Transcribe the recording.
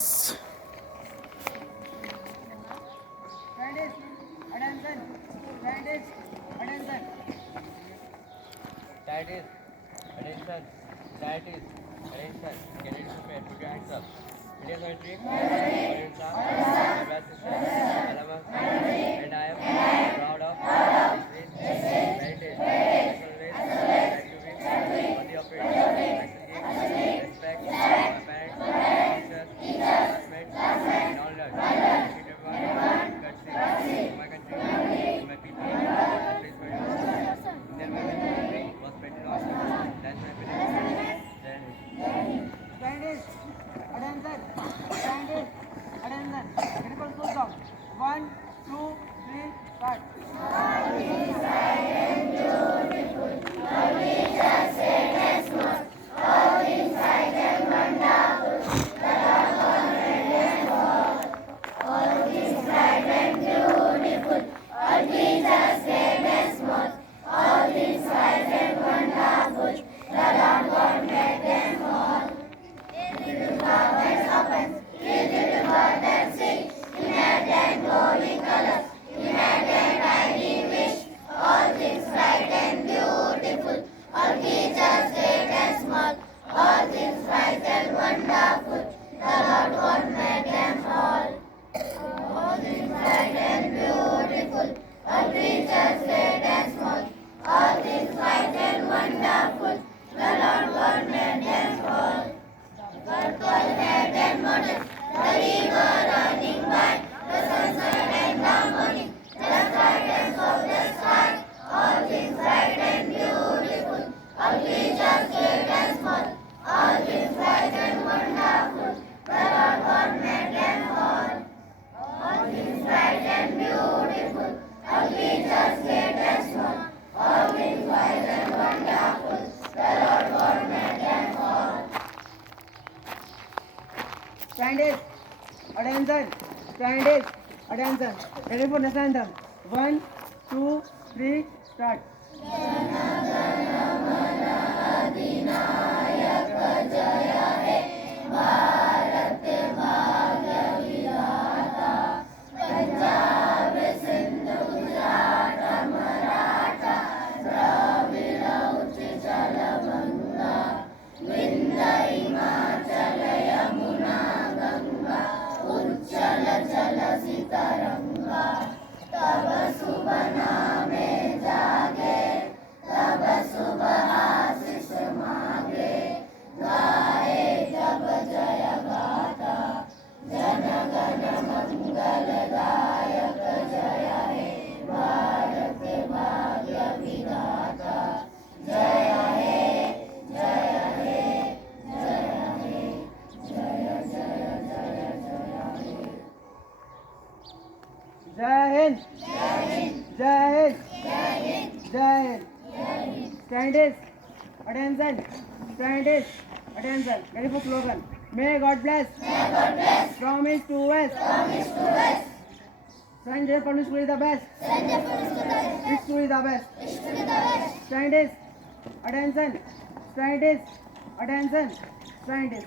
Scientist, attention. Scientist, attention. Scientist, attention. Scientist, attention. Get ready to pay. Put your hands up. India country, audience are, my sister, Alama, and I am proud of this heritage. I always like to be worthy of it. I should give respect to my parents, teachers, classmates, and all that. I should everyone courtesy to my country and my people. I place for you. Then my country was pretty awesome. That's my opinion. Then Scientist, attention. Scientist, attention. Critical full stop. 1, 2, 3, start. Scientist, attention. Scientist, attention. Ready for national anthem. 1, 2, 3, start. Jai Hind. Jai Hind. Jai Hind. Scientist, attention. Scientist, attention. Ready for slogan. May God bless. Promise to West. Scientist, promise to be the best. Wish to be the best. Scientist, attention. Scientist, attention. Scientist.